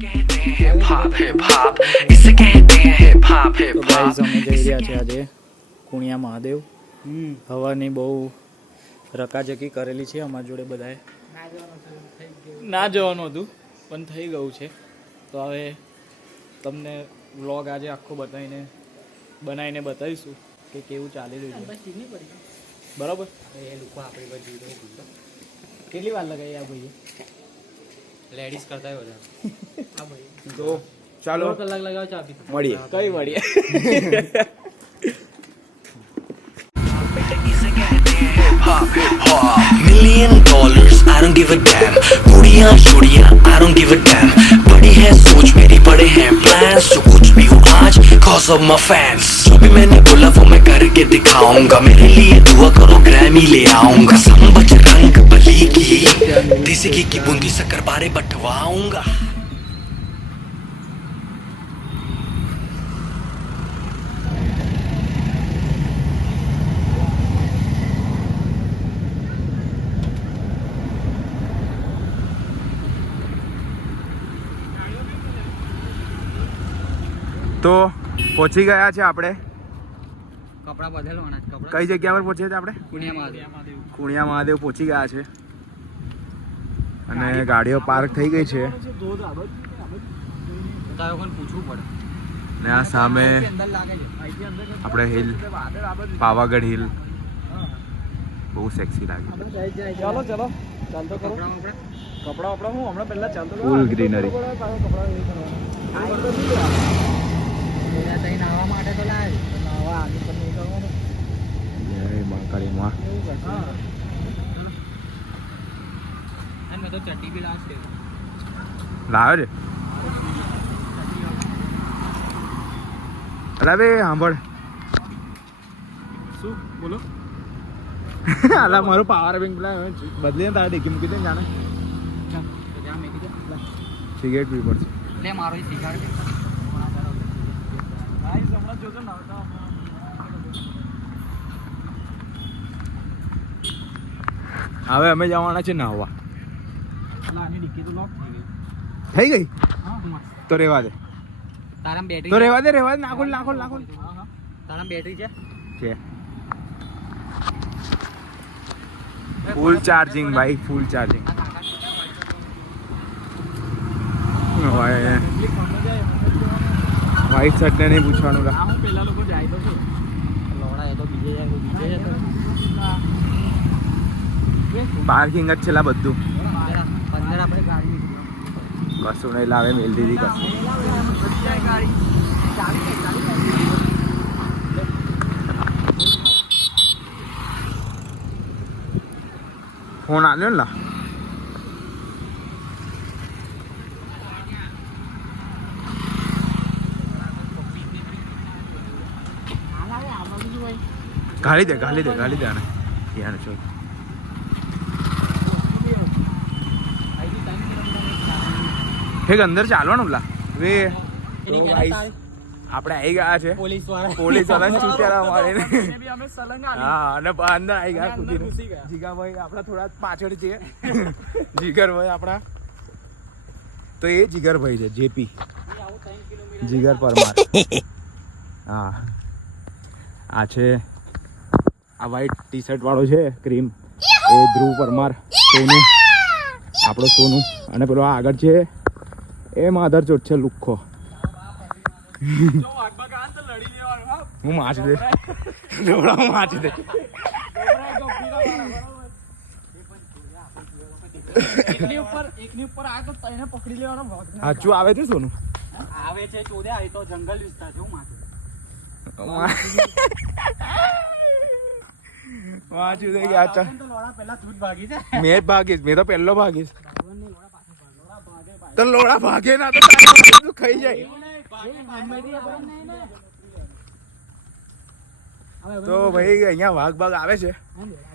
અમે જઈ રહ્યા છે આજે કુણિયા મહાદેવ. હવાની બહુ રકાજકી કરેલી છે અમારા જોડે બધાએ. ના જવાનું હતું પણ થઈ ગયું છે. તો હવે તમને વ્લોગ આજે આખો બનાવીને બતાવીશું કે કેવું ચાલી રહ્યું છે. બરાબર. કેટલી વાર લગાવી આ ભાઈએ? લેડીઝ કરતા હોય તો ચાલો કલાક લગાવ ચા મળીએ. કઈ મળીએ? $1,000,000 I don't give a damn. कुड़ियाँ चूड़ियाँ I don't give a damn. बड़ी है सोच मेरी, बड़े हैं plans. जो कुछ भी हो आज cause of my fans. जो भी मैंने बोला वो मैं करके दिखाऊंगा. मेरे लिए दुआ करो ग्रैमी ले आऊंगा. सम बजरंग बली की देसी घी की बूंदी शक्कर बारे बंटवाऊंगा. તો પહોંચી ગયા છે આપણે. કપડા બદલવાના છે. કઈ જગ્યા પર પહોંચીએ છીએ આપણે? કુણિયા મહાદેવ પહોંચી ગયા છે અને ગાડીઓ પાર્ક થઈ ગઈ છે. પૂછવું પડે. ને આ સામે આપણે હિલ, પાવાગઢ હિલ બહુ સેક્સી લાગે. ચાલો ચાલો ચાલતો કરો. કપડા વપડા હું હમણાં પહેલા ચાલતો ફૂલ ગ્રીનરી. નાવા માટે તો લાવે. નાવા આગળ પણ નહીં કરવાનું. જય મહાકાળી માં. મેં તો ચટ્ટી બી લાવશે. લાવે છે. અલા બે સાંભળ. શું બોલો? અલા મારું પાવર બેંક બદલીને તારે ડીકી મૂકી દે જાણે. સિગરેટ પી પડશે. લે મારો સિગારેટ. હવે અમે જવાના છે નાહવા. થઈ ગઈ તો રેવા દે. તારામાં બેટરી તો રેવા દે નાખો. તારામાં બેટરી છે? ફૂલ ચાર્જિંગ ભાઈ, ફૂલ ચાર્જિંગ. વ્હાઈટ શર્ટ ને નહીં પૂછવાનું. પેલા લોકો જાય તો શું? લોડા એ તો બીજે જાય. પાર્કિંગ જ છેલ્લા બધું. 15 આપણે ગાડી કશું નહીં લાવે, મેલ દીધી કશું. ફોન આવ્યો ને લા. ગાલી દે આને યાર. ચો ઠીક અંદર ચાલવાનું લા. વે આપણે આવી ગયા છે પોલીસ વાળા ચૂંટ્યા મારીને. હા અને અંદર આવી ગયા કૂદીને. જીગાભાઈ આપણા થોડા પાછળ છે. જીગરભાઈ આપણા તો એ જીગરભાઈ છે, જેપી જીગર પરમાર. હા આ છે આ વ્હાઈટ ટી શર્ટ વાળો છે ક્રીમ, એ ધ્રુવ પરમાર. સોનું આપણો સોનું. અને પેલો આગળ છે એ માધર ચોટ છે લુખ્ખો. હું માચ દે માચ દે. એકની ઉપર આવે તો તેને પકડી લેવાનો ભાગ. સાચું આવે છે સોનું? આવે છે ચોદે આવી તો જંગલ વિસ્તાર છે. હું માથે વાંચ્યું છે કે આ તો લોડા પહેલા તું જ ભાગી છે. મેં તો પહેલો ભાગીશ. તો લોડા ભાગે ના તો તું ખાઈ જાય. તો ભાઈ અહીંયા વાઘ આવે છે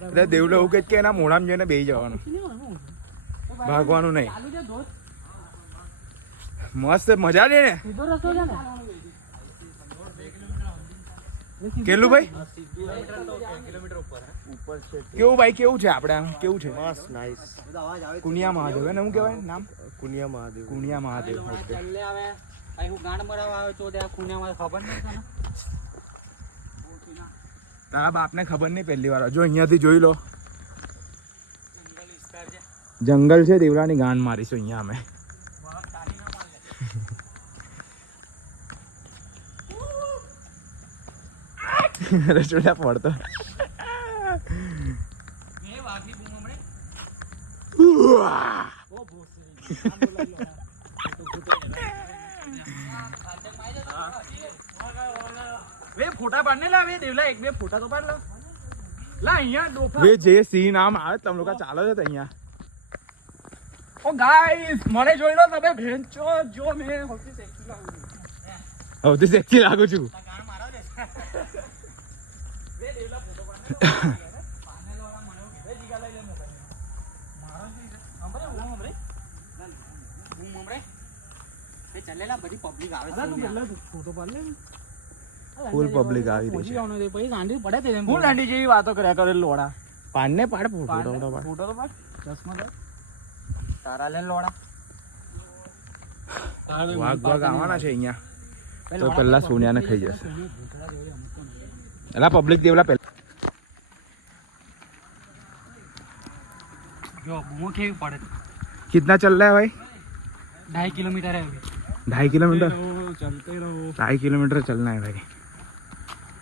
એટલે દેવલો એવું કે એના મોઢામાં જોઈને બેસી જવાનું, ભાગવાનું નહીં. મસ્ત મજા લે ને. કેટલું ભાઈ? કેવું ભાઈ, કેવું છે આપણે? કેવું છે? કુણિયા મહાદેવ ને શું કહેવાય નામ? કુણિયા મહાદેવ ઓકે ચાલે આવે અહીં હું ગાંડ મરાવા આવે તો ત્યાં ખૂણ્યામાં ખબર નહીં તને તારા બાપને ખબર નહીં પહેલી વાર જો અહીંયાથી જોઈ લો જંગલ છે દેવરાની ગાંડ મારીશું અહીંયા અમે રસોડા પડતો ફોટા પાડને લા દેવલા એક બે ફોટા તો પાડ લા અહીંયા ડોફા વે જે સીન આમ આવે તમે લોકો ચાલે છે અહીંયા ઓ ગાઈસ મને જોઈ લો તમે ભેંચો જો મે સૌથી સેક્સી લાગુ છું ચાલેલા બધી પબ્લિક આવે છે ફોટો પાડ લે ફૂલ પબ્લિક આવી રહી છે પછી ગાંડી પડે તે હું લાંડી જેવી વાતો કર્યા કરે લોડા પાડને પાડ ફોટો પાડ ફોટો તો પાડ ચશ્મા તો તારા લે લોડા વાઘ આવવાના છે અહીંયા તો પેલા સોનિયાને ખાઈ જશે એલા પબ્લિક દેવલા પહેલા જો બૂમો કેવી પડે कितना चल रहा है भाई 2.5 किलोमीटर है अभी 2.5 किलोमीटर ચલતે રહો 2.5 किलोमीटर चलना है भाई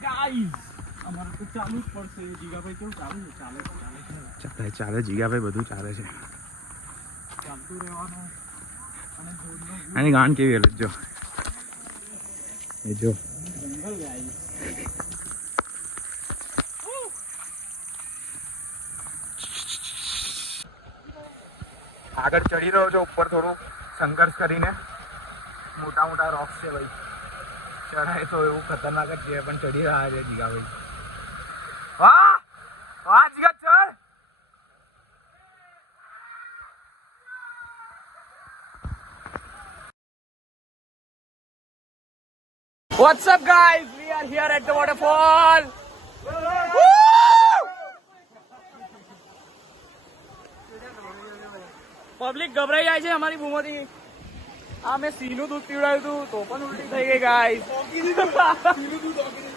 ગાઈસ અમારે તો ચાલુ જ પડશે જીગાભાઈ કેવું ચાલે ચાલે જીગા ભાઈ બધું ચાલે છે ચાલતું રહેવાનું અને જોડનો આની ગાંઠ કેવી હાલત જો એ જો જંગલ ગાઈસ આગળ ચડી રહ્યો છો ઉપર થોડું સંઘર્ષ કરીને મોટા મોટા રોક્સ છે ભાઈ ચડાય તો એવું ખતરનાક જ છે પણ ચડી રહ્યા છે જીગા ભાઈ વાહ વાહ જીગા ચડ What's up guys? We are here at the waterfall. Public ગભરાઈ જાય છે અમારી બૂમોથી આ મેં સિંહનું દૂધ પીવડાવ્યું હતું તો પણ ઉલટી થઈ ગઈ ગાઈસ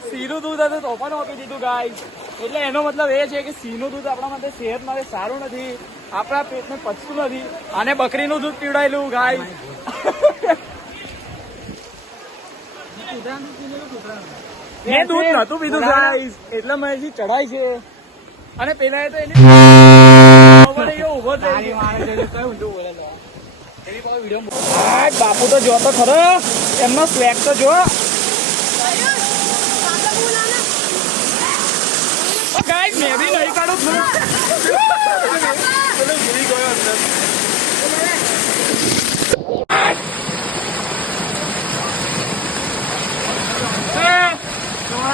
સિંહનું દૂધ હતું તો પણ આપી દીધું ગાઈસ એટલે એનો મતલબ એ છે કે સિંહનું દૂધ આપણા માટે સેહત માટે સારું નથી આપણા પેટને પચતું નથી અને બકરીનું દૂધ પીવડાયેલું ગાઈસ મેં દૂધ નતું પીધું ગાઈસ એટલે મેં હજી ચડાય છે અને પેલા એ તો એની ઉભો થઈ બાપુ તો જો તો ખરો એમનો સ્વેગ તો જો ગાઈસ મેં બી નહીં કાઢું છું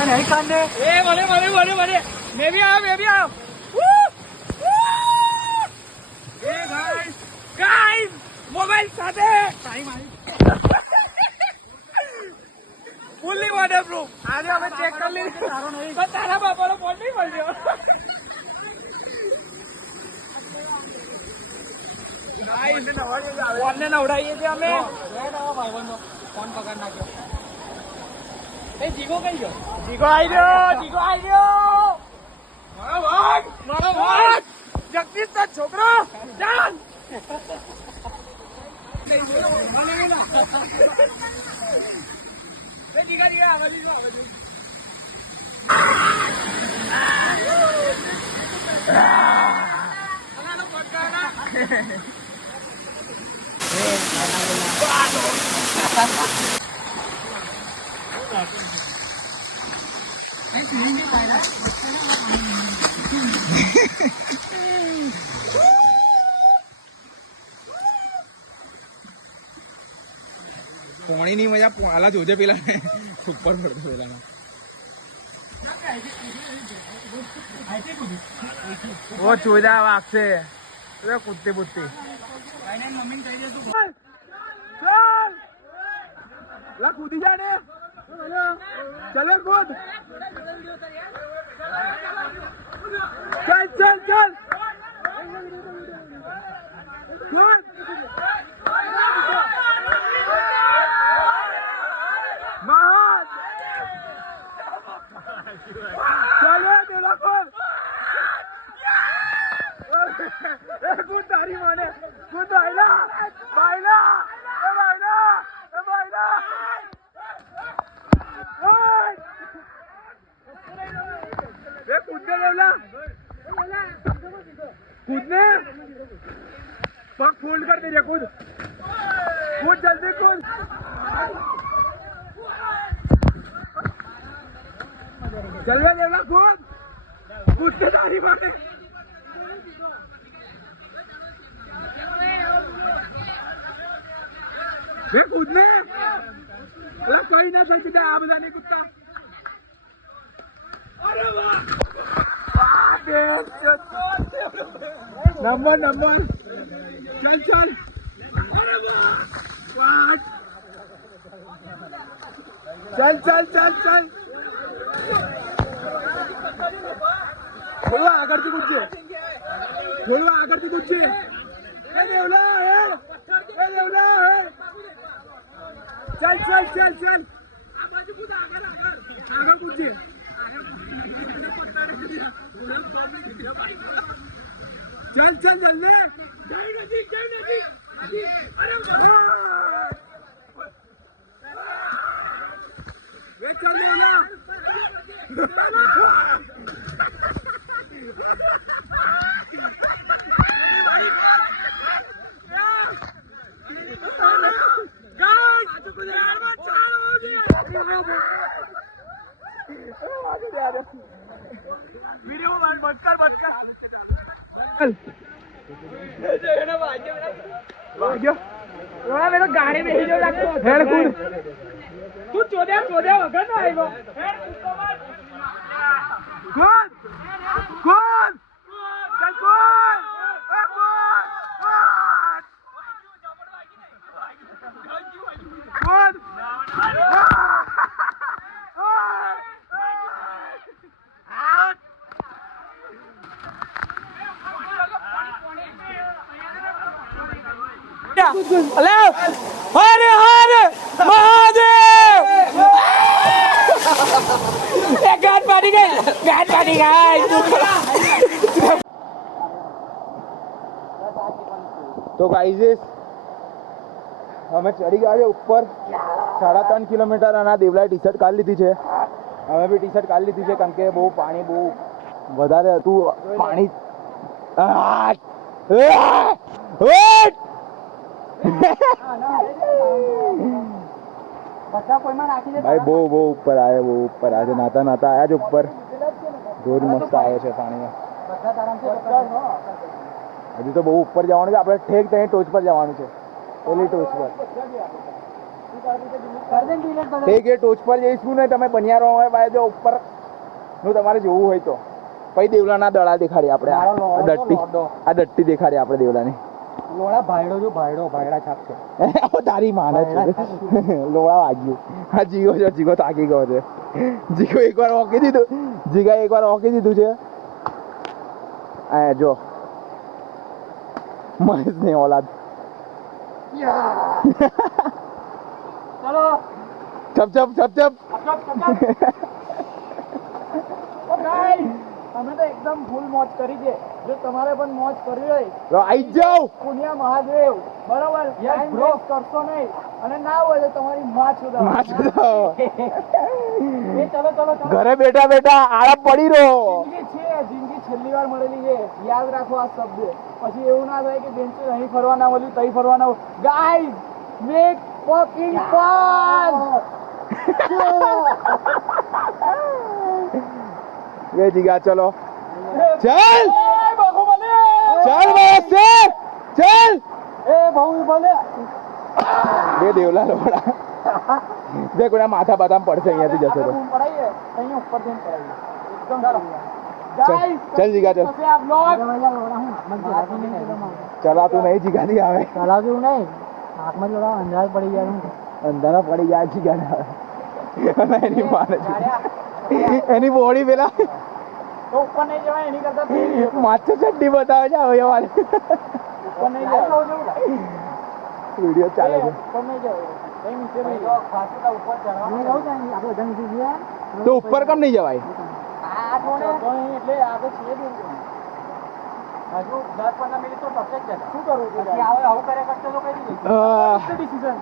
नहीं खाने ए बोले बोले बोले बोले मैं भी आओ ए गाइस मोबाइल साथे टाइम आई फुल्ली वाटरप्रूफ आज हमें चेक कर ली तारो नहीं तो तारा बापा नो फोन नहीं મળ્યો गाइस फोन ने नवડાઈએ છે અમે ભાઈબંધો ફોન પકડ નાખ્યો એ જીગો કઈ ગયો જીગો આવી ગયો મારો ભાગ જગદીશ તો છોકરો ચાલ પોણી ની મજા પોલા જોજે પેલા ઉપર પડતો પેલા ઓ ચોદા વાગશે કુત્તી બુત્તી મમ્મી કહી દે તું ચાલ લા કૂદી જા ને ચલે કૂદ ચાલ ચાલ ચાલ કૂદ नहीं रे कूद कूद जल्दी कूद चल बे देवला कूद कूदते तारी मारे वे कूदने अरे कोई ना सच दे आप बता नहीं कूदता अरे वाह नंबर नंबर चल चल अरे वाह चल चल चल चल थोड़ा आगरती कुछ थोड़ा आगरती कुछ ए देवला चल चल चल चल आगर कुछ चल चल जल्दी अरे वे चल वीडियो बंद कर मेरे गाड़ी में ही जो तू चोद्या वगैरह ना आएगा कौन कौन चल कौन कौन हर हर महादेव गाट पानी गई तो गाइस અમે ચડી ગયા છે ઉપર 3.5 કિલોમીટર અને દેવલાએ ટી શર્ટ કાઢી લીધી છે અમે બી ટી શર્ટ કાઢી લીધી છે કારણ કે બહુ પાણી બહુ વધારે હતું પાણી ભાઈ બહુ ઉપર આવ્યા બહુ ઉપર આજે નાતા આવ્યા છે ઉપર રોજ મસ્ત આવે છે પાણીમાં હજુ તો બહુ ઉપર જવાનું છે આપણે ઠેક ત્યાં ટોચ પર જવાનું છે પેલી ટોચ પર ઠેક એ ટોચ પર જઈશું ને તમે બનિયારો હોય ભાઈ જો ઉપર નું તમારે જોવું હોય તો પછી દેવલાના દડા દેખાડી આપણે આ દટ્ટી દેખાડી આપણે દેવલાની લોડા ભાયડા છાપ છે તારી માને છે લોડા વાગ્યું હા જીગો તાકી ગયો છે જીગો એકવાર ઓકી દીધું છે આ જો મહેશ ને ઓલાદ ચલો ચપ અમે તો એકદમ ફૂલ મોજ કરી છે જો તમારે પણ મોજ કરવી હોય તો આઈ જાઓ પુણ્યા મહાદેવ બરોબર ટાઈમ વેસ્ટ કરશો નહીં અને ના હોય તો તમારી માં ચલો ઘરે બેઠા આરામ પડી રહો જિંદગી છેલ્લી વાર મળેલી છે યાદ રાખો આ શબ્દ પછી એવું ના થાય કે બેન્ચે અહીં ફરવા ના મળ્યું તઈ ફરવા ના ગાઈઝ મેક ફકિંગ ફન ये जीगा चलो चल चल वैसे चल ए बाहुबली બે દેવલા લોડા દેખ ઓલા માથા બાદામ પડશે અહીંયાથી જશે તો પડાઈએ અહીં ઉપર થી પડાઈએ એકદમ चल जीगा चल आप लोग चला तू नहीं जीगा नहीं आवे ચલાવજો નહીં આંખમાં જોડા અંધાર પડી ગયા અંધારા પડી ગયા જીગા એની માને એની બોડી પેલા તો ઉપર નહીં જવાય એની કરતા માથે ચડ્ડી બતાવે છે હવે યાર ઉપર નહીં જવાય વિડિયો ચાલે છે ઉપર નહીં જવાય કઈ નીચે નહીં ખાસી ઉપર ચડવાનું જવું છે આપણે બધા નીચે ગયા તો ઉપર કેમ નહીં જવાય આ કોણે તો એટલે આપણે છીએ દૂર હજુ 10-15 મિનિટ તો ટકે જ શું કરવું છે આવે આવું કરે કરતો તો કઈ decision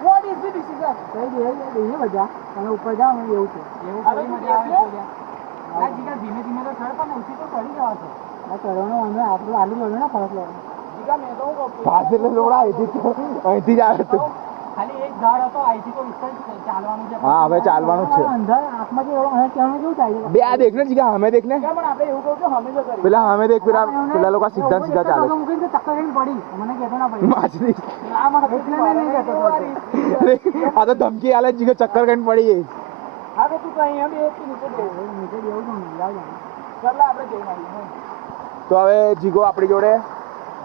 What is the decision? કઈ દે મજા અને ઉપર જાવ ને એવું છે એવું કરી મજા આવે તો જીગા ધીમે ધીમે તો ચડ પણ ઉઠી તો ચડી જવા છે આ ચડવાનો વાંધો આપણું આલુ લો ને ફરક લો પાસે એટલે થોડા અહીંથી જ આવે તું. ખાલી એક ઝાડ હતો અહીંથી તો વિસ્તાર ચાલવાનું છે. હા હવે ચાલવાનું જ છે. અંદર આંખમાંથી એવડો હવે કહેવાનું કેવું થાય છે? બે આ દેખ ને જીગા અમે દેખ ને પણ આપણે એવું કહું છું અમે જો કરીએ. પેલા અમે દેખ પેલા લોકો સીધા સીધા ચાલે મૂકીને તો ચક્કર ખાઈને પડી મને કહેતો ના પડી. માછલી આમાં એટલે મેં નહીં કહેતો હતો. અરે આ તો ધમકી આલે જીગો ચક્કર કરીને પડી ગઈ. હા તો તું તો અહીંયા બી એક નીચે બેસ. નીચે બેવું છું ને યાર ચાલ આપણે જઈને આવીએ. તો હવે જીગો આપણી જોડે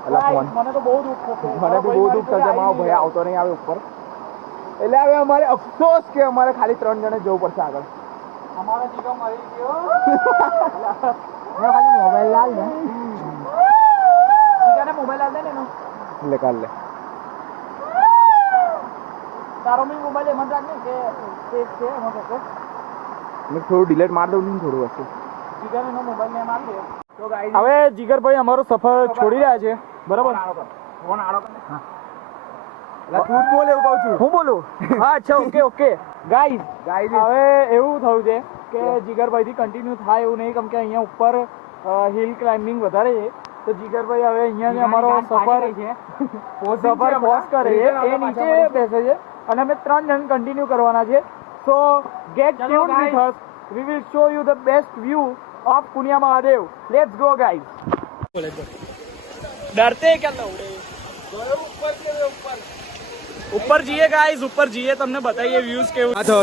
અલા ફોન મને તો બહુ દુઃખ થશે. મને બી બહુ દુઃખ થશે મારો ભાઈ આવતો નહીં આવે ઉપર એટલે હવે અમારે અફસોસ કે અમારે ખાલી 3 જણે જવું પડશે આગળ અમારો જીગો મરી ગયો. ખાલી મોબાઈલ લાલ ને જીગાને મોબાઈલ લાલ દે ને એનો લે કાલ લે તારો મી મોબાઈલ એમાં રાખ ને કે સેફ છે એમાં કહો મેં થોડું ડિલેટ માર દઉં ને થોડું વસ્તુ જીગાને એનો મોબાઈલ ને માર દે. તો ગાઈસ હવે જીગરભાઈ અમારો સફર છોડી રહ્યા છે બરાબર. ફોન આડો કર હા તું બોલ એવું કહું છું હું બોલું હા અચ્છા ઓકે ગાઈઝ ગાઈઝ હવે એવું થયું છે કે જીગરભાઈથી કન્ટિન્યુ થાય એવું નહીં કેમ કે અહીંયા ઉપર હિલ ક્લાઇમ્બિંગ વધારે છે તો જીગરભાઈ હવે અહીંયા અમારો સફર પોઝ કરે છે એ નીચે બેસે છે અને અમે 3 જણ કન્ટિન્યુ કરવાના છે so get tuned with us we will show you the best view of Kuniya Mahadev let's go guys डरते हैं क्या लौड़े ऊपर जिए गाइस ऊपर जिए तुमने बताइए व्यूज के થો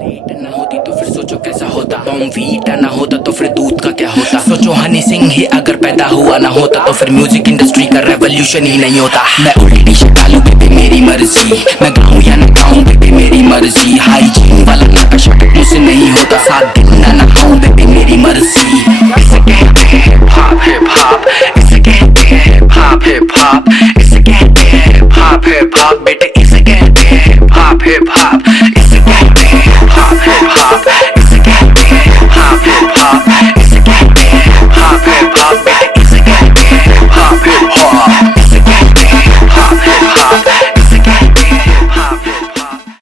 लाइट ना होती तो फिर सोचो कैसा होता बॉम्बीटा ना होता तो फिर दूध का क्या होता सोचो हनी सिंह ही अगर पैदा हुआ ना होता तो फिर म्यूजिक इंडस्ट्री का रेवोल्यूशन ही नहीं होता मैं उल्टी शकालू बेबी मेरी मर्जी मैं गाऊं या ना गाऊं बेबी मेरी मर्जी हाइजीन वाला नक्शा मुझसे नहीं होता 7 दिन ना नहाऊं बेबी मेरी मर्जी इसे कहते हैं